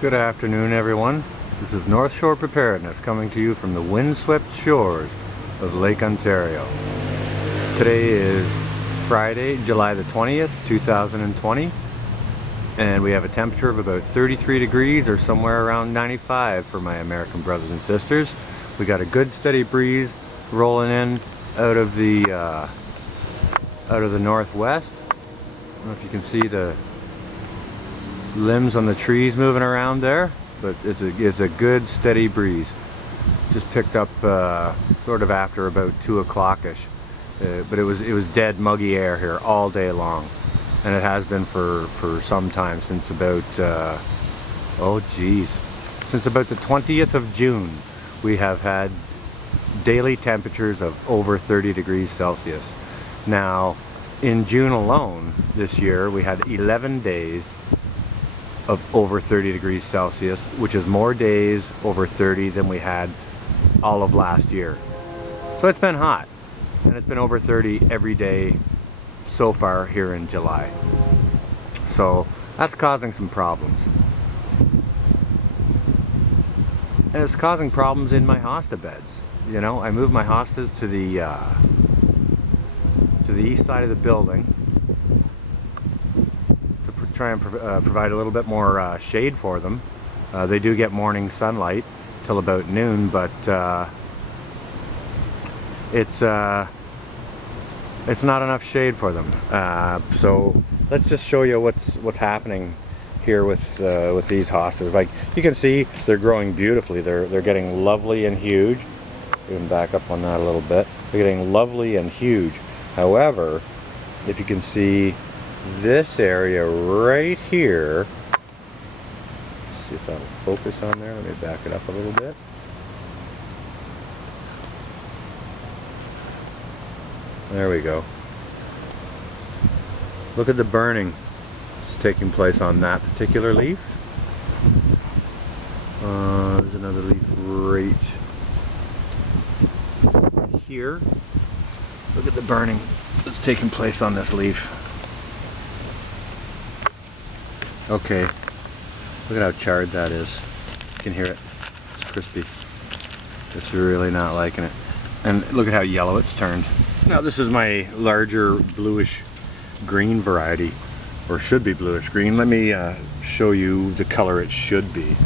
Good afternoon, everyone. This is North Shore Preparedness coming to you from the windswept shores of Lake Ontario. Today is Friday, July the 20th, 2020, and we have a temperature of about 33 degrees or somewhere around 95 for my American brothers and sisters. We got a good steady breeze rolling in out of the northwest. I don't know if you can see the limbs on the trees moving around there, but it's a good steady breeze. Just picked up sort of after about 2 o'clock-ish, but it was dead muggy air here all day long, and it has been for some time, since about since about the 20th of June. We have had daily temperatures of over 30 degrees Celsius. Now in June alone this year we had 11 days of over 30 degrees Celsius, which is more days over 30 than we had all of last year. So it's been hot, and it's been over 30 every day so far here in July. So that's causing some problems. And it's causing problems in my hosta beds. You know, I moved my hostas to the east side of the building to try and provide a little bit more shade for them. They do get morning sunlight till about noon, but it's not enough shade for them. So let's just show you what's happening here with these hostas. Like you can see, they're growing beautifully. They're getting lovely and huge. Even back up on that a little bit. They're getting lovely and huge. However, if you can see this area right here, let's see if that'll focus on there. Let me back it up a little bit. There we go. Look at the burning that's taking place on that particular leaf. There's another leaf right here. Look at the burning that's taking place on this leaf. Okay, look at how charred that is. You can hear it. It's crispy. It's really not liking it. And look at how yellow it's turned. Now this is my larger bluish green variety, or should be bluish green. Let me show you the color it should be.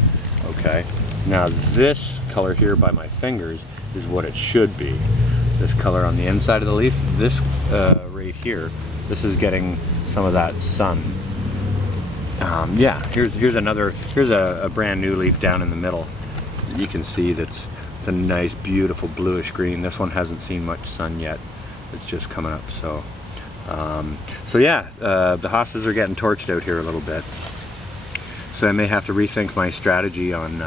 Okay, now this color here by my fingers is what it should be. This color on the inside of the leaf, this right here, this is getting some of that sun. Yeah, here's a brand new leaf down in the middle. You can see it's a nice, beautiful bluish green. This one hasn't seen much sun yet. It's just coming up. So yeah, the hostas are getting torched out here a little bit. So I may have to rethink my strategy on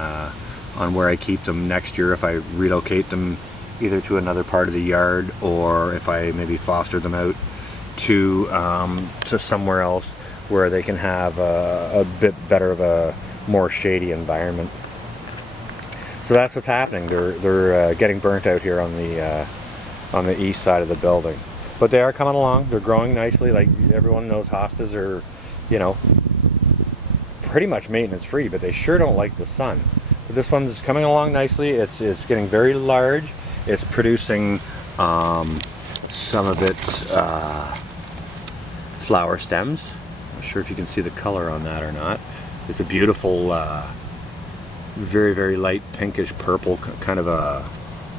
where I keep them next year, if I relocate them either to another part of the yard, or if I maybe foster them out to somewhere else where they can have a bit better of a more shady environment. So that's what's happening. They're getting burnt out here on the east side of the building, but they are coming along. They're growing nicely. Like everyone knows, hostas are, you know, pretty much maintenance free, but they sure don't like the sun. But this one's coming along nicely. It's getting very large. It's producing some of its flower stems. Not sure if you can see the color on that or not. It's a beautiful, very, very light pinkish purple, kind of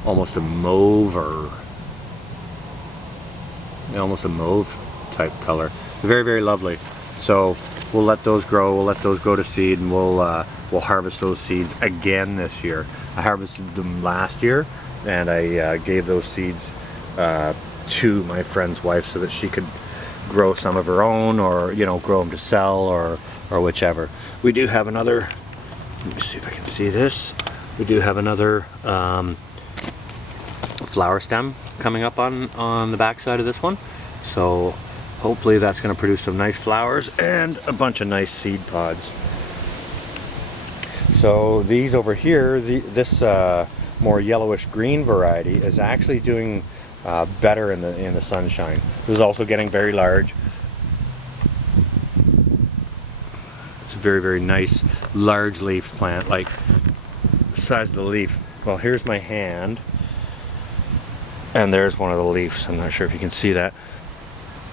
almost a mauve, or almost a mauve type color. Very, very lovely. So we'll let those grow. We'll let those go to seed, and we'll harvest those seeds again this year. I harvested them last year, and I gave those seeds to my friend's wife so that she could grow some of her own, or grow them to sell, or whichever. We do have another, let me see if I can see this. We do have another flower stem coming up on the back side of this one. So hopefully that's going to produce some nice flowers and a bunch of nice seed pods. So these over here, this more yellowish green variety is actually doing better in the sunshine. This is also getting very large. It's very, very nice large leaf plant, like the size of the leaf. Well, here's my hand, and there's one of the leaves. I'm not sure if you can see that,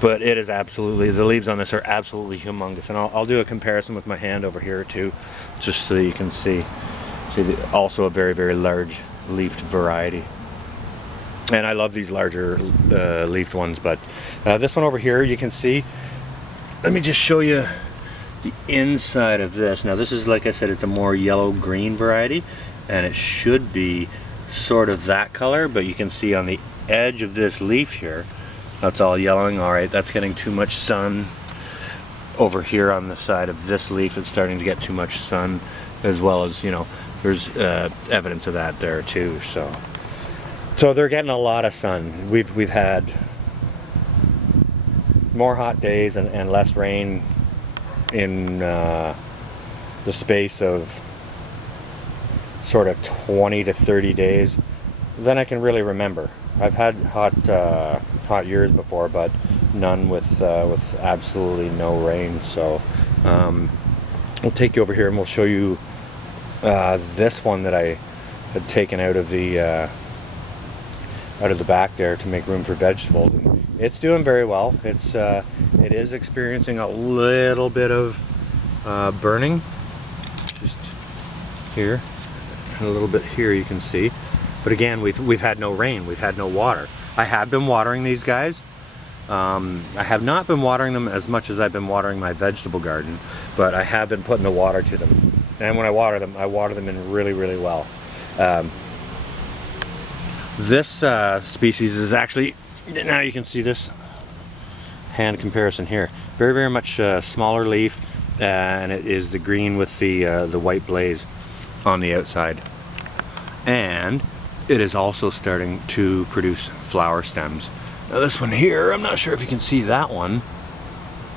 but it is absolutely, the leaves on this are absolutely humongous. And I'll do a comparison with my hand over here too, just so you can see. Also a very, very large leafed variety. And I love these larger leafed ones, but this one over here, you can see, let me just show you the inside of this. Now this is, like I said, it's a more yellow-green variety, and it should be sort of that color, but you can see on the edge of this leaf here, that's all yellowing. All right, that's getting too much sun. Over here on the side of this leaf, it's starting to get too much sun, as well as, you know, there's evidence of that there too. So they're getting a lot of sun. We've had more hot days and less rain in the space of sort of 20 to 30 days than I can really remember. I've had hot years before, but none with absolutely no rain. So we'll take you over here and we'll show you this one that I had taken out of the back there to make room for vegetables. And it's doing very well. It is experiencing a little bit of burning, just here, and a little bit here you can see. But again, we've had no rain, we've had no water. I have been watering these guys. I have not been watering them as much as I've been watering my vegetable garden, but I have been putting the water to them. And when I water them in really, really well. This species is actually, now you can see this hand comparison here. Very, very much smaller leaf, and it is the green with the white blaze on the outside. And it is also starting to produce flower stems. Now this one here, I'm not sure if you can see that one.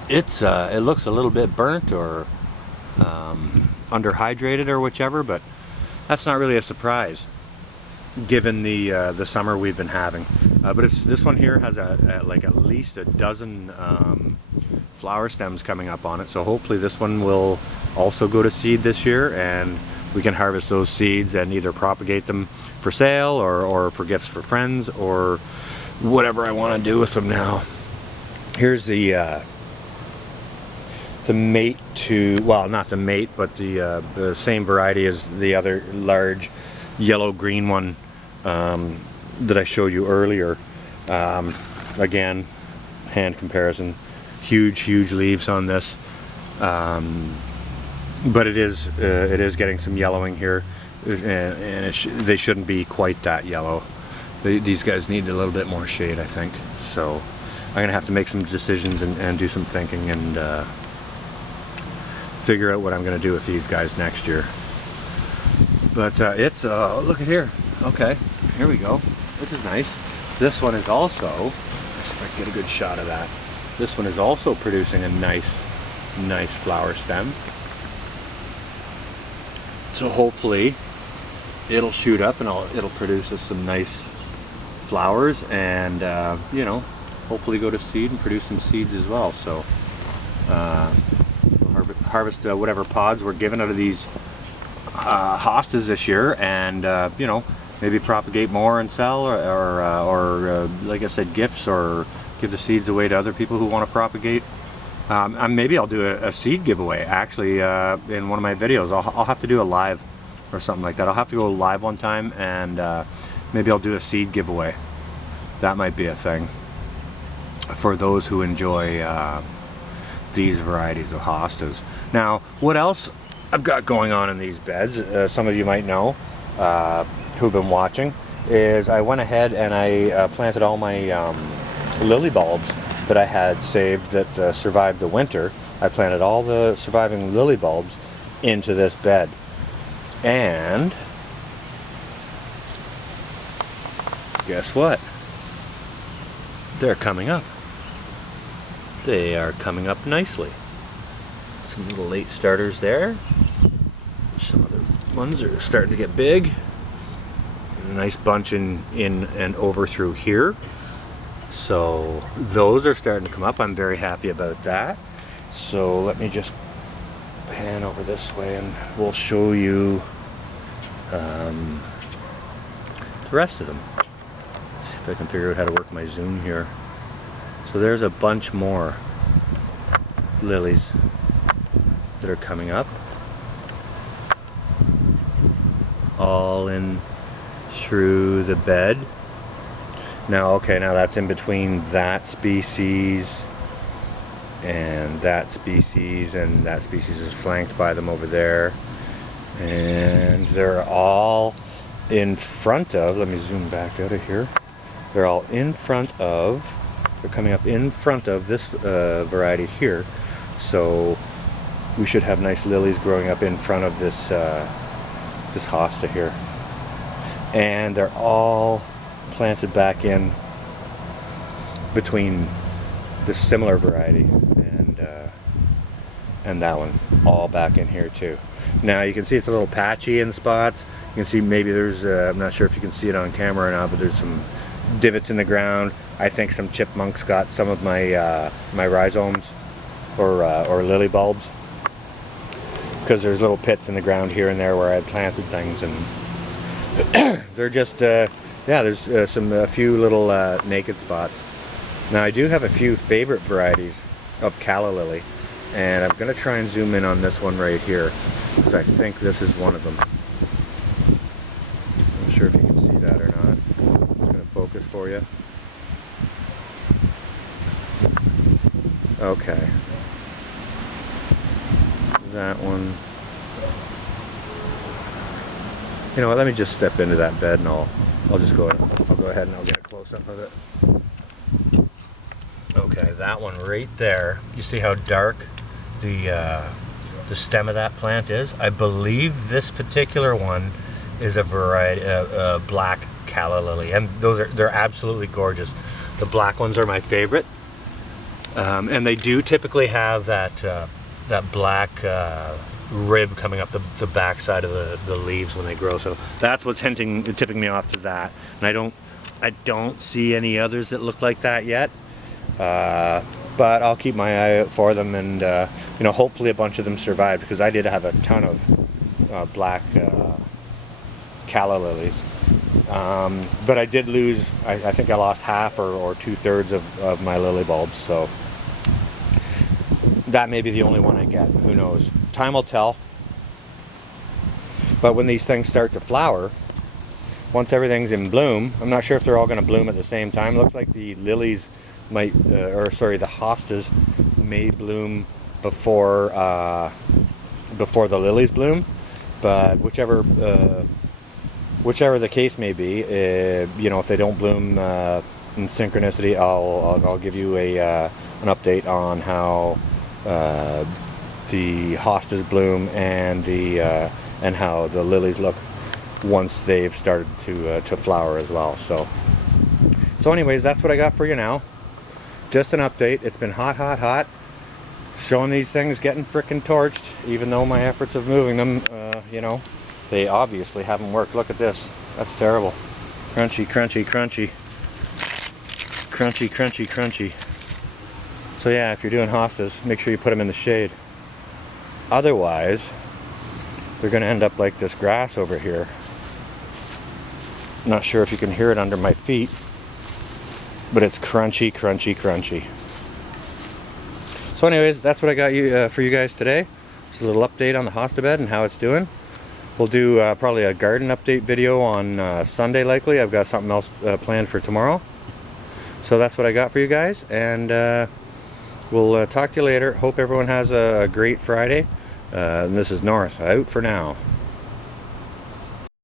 It looks a little bit burnt or underhydrated or whichever, but that's not really a surprise given the summer we've been having. But this one here has like at least a dozen flower stems coming up on it, so hopefully this one will also go to seed this year, and we can harvest those seeds and either propagate them for sale or for gifts for friends or whatever I want to do with them now. Here's the mate to, well, not the mate, but the same variety as the other large yellow-green one that I showed you earlier. Again, hand comparison, huge leaves on this, but it is getting some yellowing here, and they shouldn't be quite that yellow. These guys need a little bit more shade, I think. So I'm gonna have to make some decisions and do some thinking and figure out what I'm gonna do with these guys next year. But it's look at here. Okay, here we go. This is nice. This one is also, let's see if I can get a good shot of that. This one is also producing a nice flower stem. So hopefully it'll shoot up and it'll produce us some nice flowers, and you know, hopefully go to seed and produce some seeds as well. So we'll harvest whatever pods we're given out of these hostas this year, and you know, maybe propagate more and sell, or like I said, gifts, or give the seeds away to other people who want to propagate. Maybe I'll do a seed giveaway actually in one of my videos. I'll have to do a live or something like that. I'll have to go live one time, and maybe I'll do a seed giveaway. That might be a thing for those who enjoy these varieties of hostas. Now, what else I've got going on in these beds, some of you might know who've been watching, is I went ahead and I planted all my lily bulbs that I had saved that survived the winter. I planted all the surviving lily bulbs into this bed. And guess what? They're coming up. They are coming up nicely. Some little late starters there. Some other ones are starting to get big. A nice bunch in and over through here. So those are starting to come up. I'm very happy about that. So let me just pan over this way and we'll show you the rest of them. Let's see if I can figure out how to work my zoom here. So there's a bunch more lilies that are coming up, all in through the bed. Now, okay, now that's in between that species and that species, and that species is flanked by them over there. And they're all in front of, let me zoom back out of here. They're all in front of, they're coming up in front of this variety here. So we should have nice lilies growing up in front of this this hosta here. And they're all planted back in between this similar variety and that one, all back in here too. Now you can see it's a little patchy in spots. You can see maybe there's I'm not sure if you can see it on camera or not, but there's some divots in the ground. I think some chipmunks got some of my my rhizomes or lily bulbs, because there's little pits in the ground here and there where I planted things, and they're just yeah, there's a few little naked spots. Now I do have a few favorite varieties of calla lily, and I'm going to try and zoom in on this one right here, because I think this is one of them. I'm not sure if you can see that or not. I'm just going to focus for you. Okay. That one. You know what, let me just step into that bed and I'll go ahead and I'll get a close-up of it. Okay, that one right there. You see how dark the stem of that plant is? I believe this particular one is a variety, black calla lily, and they're absolutely gorgeous. The black ones are my favorite, and they do typically have that black rib coming up the back side of the leaves when they grow. So that's what's tipping me off to that. And I don't see any others that look like that yet. But I'll keep my eye out for them, and you know, hopefully a bunch of them survive, because I did have a ton of black calla lilies. But I did lose, I think I lost half or 2/3 of my lily bulbs, so that may be the only one I get. Who knows? Time will tell. But when these things start to flower, once everything's in bloom, I'm not sure if they're all going to bloom at the same time. Looks like the lilies might, the hostas may bloom before the lilies bloom. But whichever the case may be, you know, if they don't bloom in synchronicity, I'll give you an update on how the hostas bloom and how the lilies look once they've started to flower as well. So anyways, that's what I got for you now. Just an update. It's been hot. Showing these things getting frickin' torched, even though my efforts of moving them, you know, they obviously haven't worked. Look at this. That's terrible. Crunchy. So yeah, if you're doing hostas, make sure you put them in the shade. Otherwise, they're going to end up like this grass over here. Not sure if you can hear it under my feet, but it's crunchy. So anyways, that's what I got for you guys today. Just a little update on the hosta bed and how it's doing. We'll do probably a garden update video on Sunday likely. I've got something else planned for tomorrow. So that's what I got for you guys, and we'll talk to you later. Hope everyone has a great Friday. And this is North, out for now.